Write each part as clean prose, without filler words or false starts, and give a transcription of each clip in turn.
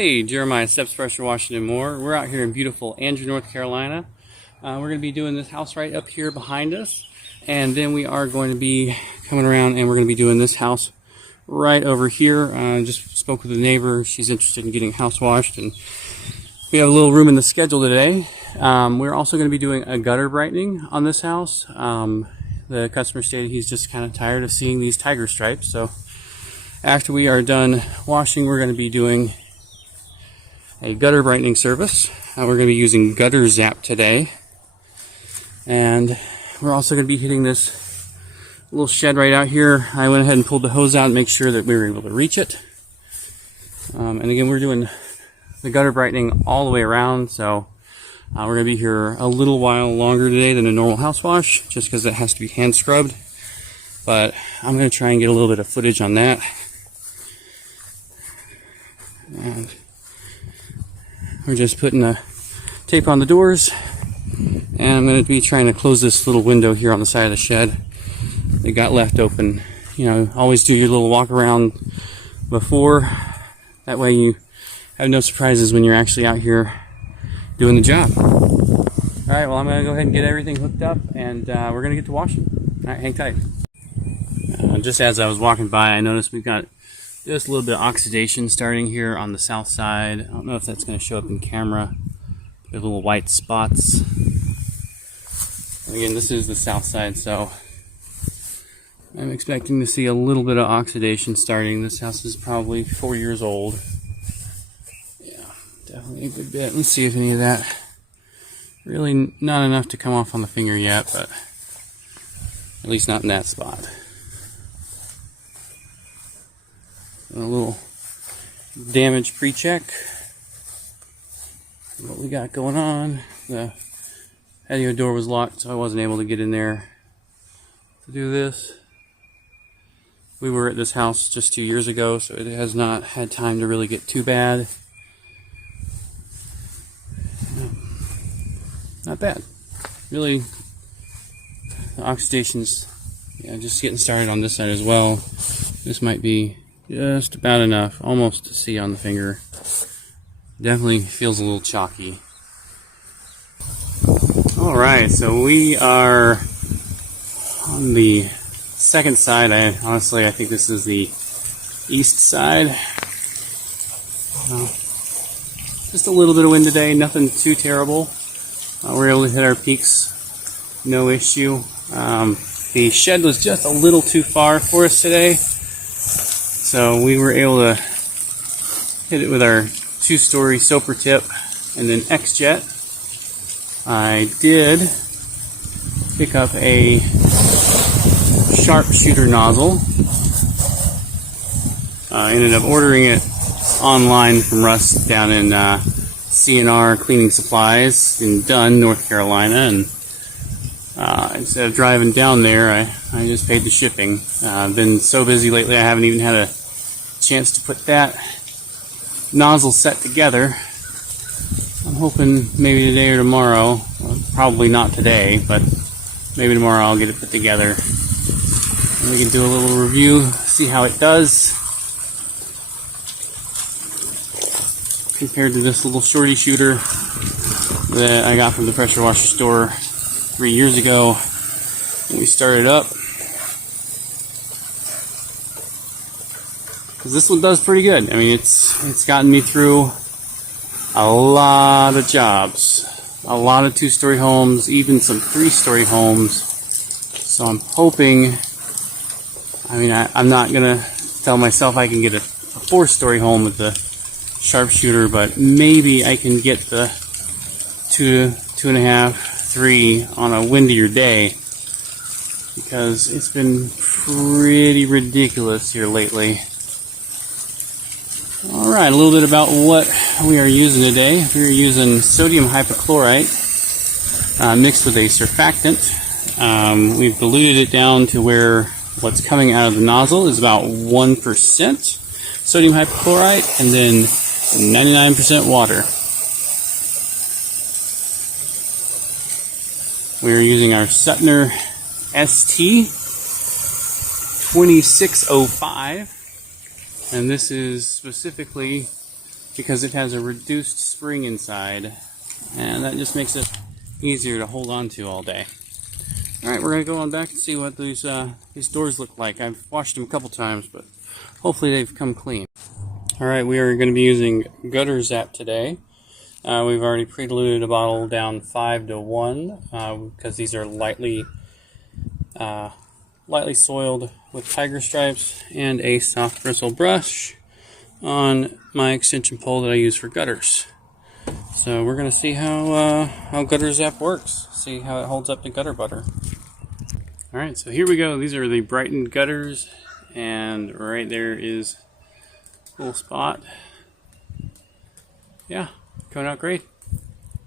Hey, Jeremiah Steps Pressure Washing and more. We're out here in beautiful Angier, North Carolina. We're going to be doing this house right up here behind us, and then we are going to be coming around and we're going to be doing this house right over here. Just spoke with a neighbor. She's interested in getting house washed, and we have a little room in the schedule today. We're also going to be doing a gutter brightening on this house. The customer stated he's just kind of tired of seeing these tiger stripes, so after we are done washing, we're going to be doing a gutter brightening service. We're going to be using Gutter Zap today, and we're also going to be hitting this little shed right out here. I went ahead and pulled the hose out and make sure that we were able to reach it. And again, we're doing the gutter brightening all the way around, so we're going to be here a little while longer today than a normal house wash, just because it has to be hand scrubbed. But I'm going to try and get a little bit of footage on that. And we're just putting a tape on the doors, and I'm going to be trying to close this little window here on the side of the shed. It got left open. You know, always do your little walk around before. That way you have no surprises when you're actually out here doing the job. Alright, well, I'm going to go ahead and get everything hooked up, and we're going to get to washing. Alright, hang tight. Just as I was walking by, I noticed we've got just a little bit of oxidation starting here on the south side. I don't know if that's going to show up in camera. There's little white spots. And again, this is the south side, so I'm expecting to see a little bit of oxidation starting. This house is probably 4 years old. Yeah, definitely a good bit. Let's see if any of that, really not enough to come off on the finger yet, but at least not in that spot. A little damage pre-check. What we got going on. The patio door was locked, so I wasn't able to get in there to do this. We were at this house just 2 years ago, so it has not had time to really get too bad. Not bad. Really, the oxidation's just getting started on this side as well. This might be just about enough, almost to see on the finger. Definitely feels a little chalky. Alright, so we are on the second side. Honestly, I think this is the east side. Just a little bit of wind today, nothing too terrible. We're able to hit our peaks, no issue. The shed was just a little too far for us today, so we were able to hit it with our 2-story soaper tip and then X-Jet. I did pick up a sharpshooter nozzle. I ended up ordering it online from Russ down in CNR Cleaning Supplies in Dunn, North Carolina, and instead of driving down there, I just paid the shipping. I've been so busy lately, I haven't even had a chance to put that nozzle set together. I'm hoping maybe today or tomorrow. Well, probably not today, but maybe tomorrow I'll get it put together. And we can do a little review, see how it does compared to this little shorty shooter that I got from the pressure washer store 3 years ago when we started up. Because this one does pretty good. I mean, it's gotten me through a lot of jobs, a lot of 2-story homes, even some 3-story homes. So I'm hoping, I'm not gonna tell myself I can get a 4-story home with the sharpshooter, but maybe I can get the 2.5, 3 on a windier day, because it's been pretty ridiculous here lately. Alright, a little bit about what we are using today. We are using sodium hypochlorite mixed with a surfactant. We've diluted it down to where what's coming out of the nozzle is about 1% sodium hypochlorite and then 99% water. We are using our Suttner ST 2605, and this is specifically because it has a reduced spring inside, and that just makes it easier to hold on to all day. Alright, we're going to go on back and see what these doors look like. I've washed them a couple times, but hopefully they've come clean. Alright, we are going to be using Gutter Zap today. We've already pre-diluted a bottle down 5 to 1 because these are lightly soiled with tiger stripes, and a soft bristle brush on my extension pole that I use for gutters. So we're going to see how Gutter Zap works, see how it holds up to gutter butter. Alright, so here we go. These are the Brightened gutters, and right there is a little spot. Yeah, coming out great.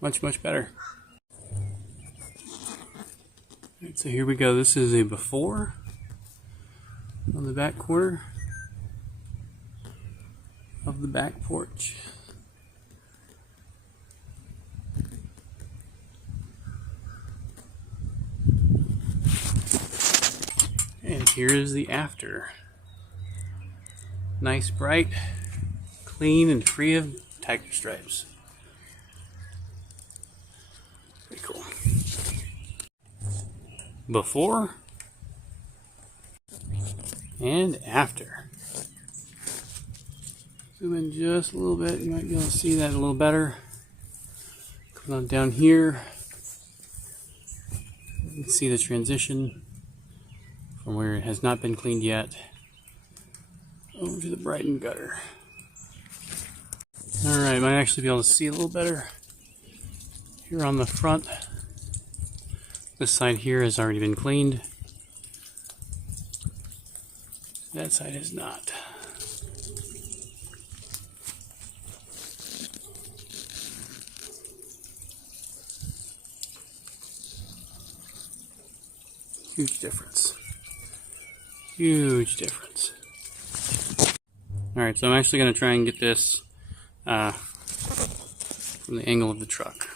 Much better. Alright, so here we go. This is a before on the back corner of the back porch. And here is the after. Nice, bright, clean, and free of tiger stripes. Pretty cool. Before and after. Zoom in just a little bit, you might be able to see that a little better. Coming on down here, you can see the transition from where it has not been cleaned yet over to the Brightened gutter. Alright, might actually be able to see a little better here on the front. This side here has already been cleaned. That side has not. Huge difference. Huge difference. Alright, so I'm actually going to try and get this from the angle of the truck.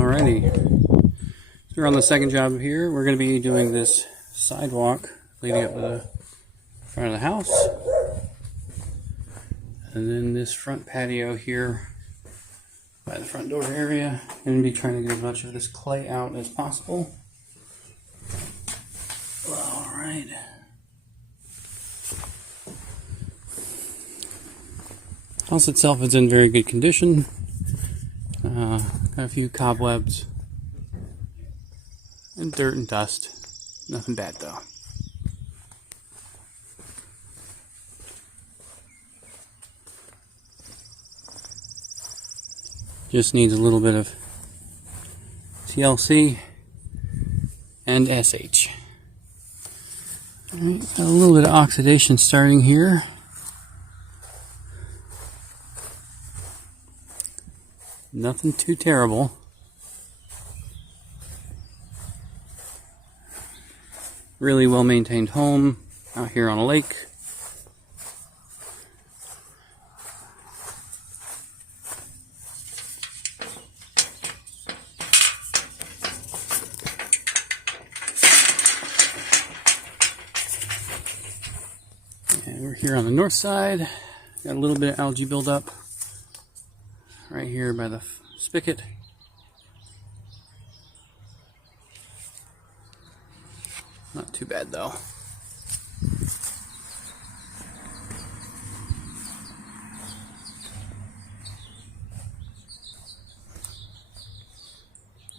Alrighty, so we're on the second job here. We're going to be doing this sidewalk leading up to the front of the house, and then this front patio here by the front door area. I'm going to be trying to get as much of this clay out as possible. Alright. House itself is in very good condition. Got a few cobwebs and dirt and dust. Nothing bad though. Just needs a little bit of TLC and SH. Alright, got a little bit of oxidation starting here. Nothing too terrible. Really well maintained home out here on a lake. And we're here on the north side. Got a little bit of algae buildup right here by the spigot. Not too bad though.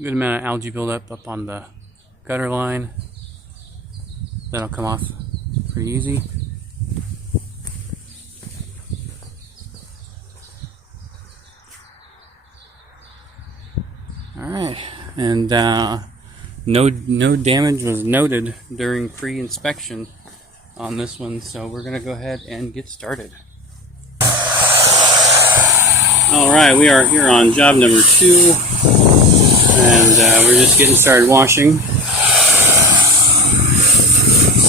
Good amount of algae buildup up on the gutter line. That'll come off pretty easy. Alright, and no damage was noted during pre-inspection on this one, so we're going to go ahead and get started. Alright, we are here on job number 2, and we're just getting started washing.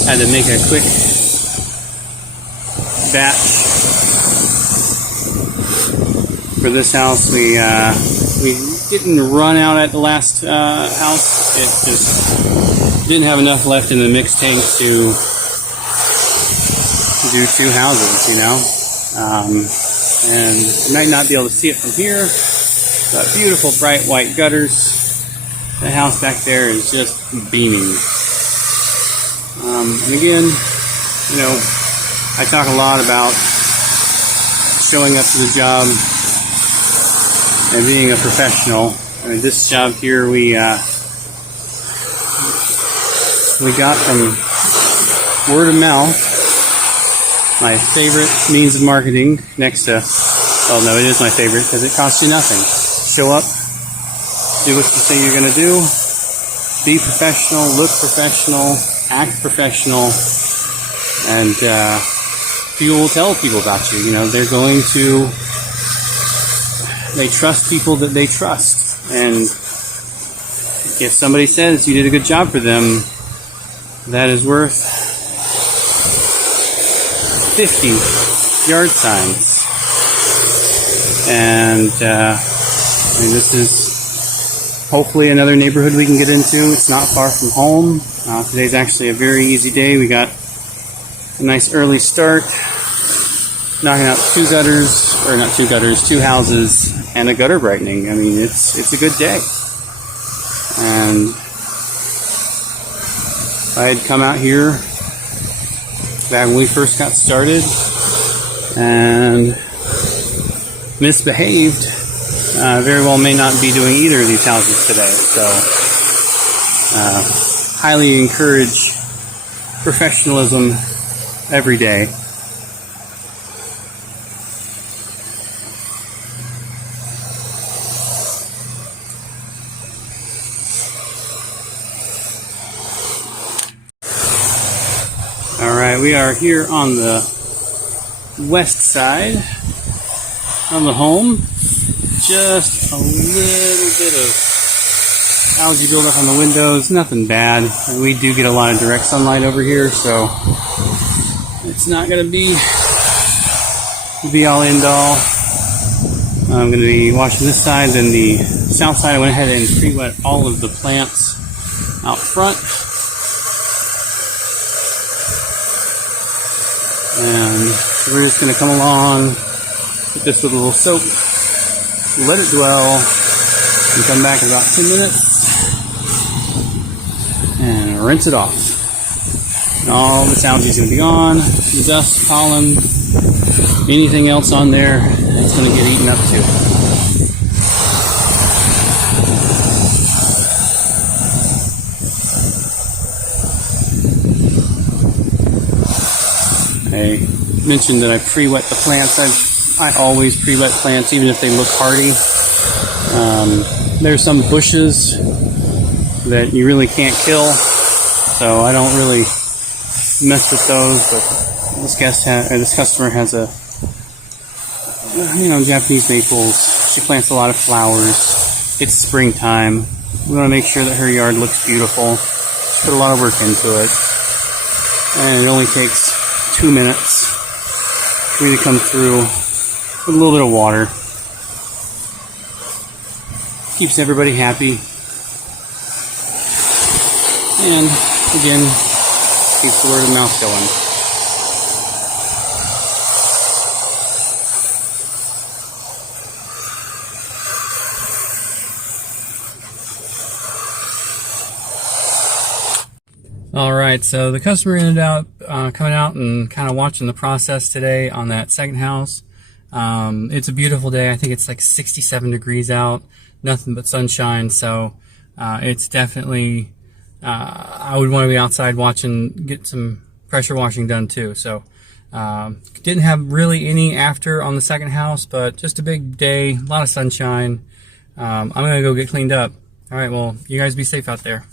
Had to make a quick batch for this house. We didn't run out at the last house. It just didn't have enough left in the mix tank to do 2 houses, you know. And you might not be able to see it from here, but beautiful bright white gutters. The house back there is just beaming. And again, you know, I talk a lot about showing up to the job and being a professional. I mean, this job here we got from word of mouth. My favorite means of marketing next to, well, no, it is my favorite because it costs you nothing. Show up, do what you say you're going to do, be professional, look professional, act professional, and people will tell people about you. You know, they're going to, they trust people that they trust. And if somebody says you did a good job for them, that is worth 50 yard signs. And I mean, this is hopefully another neighborhood we can get into. It's not far from home. Today's actually a very easy day. We got a nice early start, knocking out 2 gutters, or not 2 gutters, 2 houses, and a gutter brightening. I mean, it's a good day. And I had come out here back when we first got started and misbehaved. Very well may not be doing either of these houses today. So, highly encourage professionalism every day. Alright, we are here on the west side of the home. Just a little bit of algae buildup on the windows, nothing bad. And we do get a lot of direct sunlight over here, so it's not going to be all end all. I'm going to be washing this side, then the south side. I went ahead and pre-wet all of the plants out front. And we're just going to come along with this with a little soap, let it dwell, and come back in about 10 minutes and rinse it off. And all this algae is going to be gone, the dust, pollen, anything else on there, it's going to get eaten up too. I mentioned that I pre-wet the plants. I always pre-wet plants, even if they look hardy. There's some bushes that you really can't kill, so I don't really mess with those. But this customer has a, Japanese maples. She plants a lot of flowers. It's springtime. We want to make sure that her yard looks beautiful. She put a lot of work into it, and it only takes 2 minutes for me to come through with a little bit of water. Keeps everybody happy, and again, keeps the word of mouth going. Alright, so the customer ended up coming out and kind of watching the process today on that second house. It's a beautiful day. I think it's like 67 degrees out, nothing but sunshine, so it's definitely, I would want to be outside get some pressure washing done too. So didn't have really any after on the second house, but just a big day, a lot of sunshine. I'm going to go get cleaned up. Alright, well, you guys be safe out there.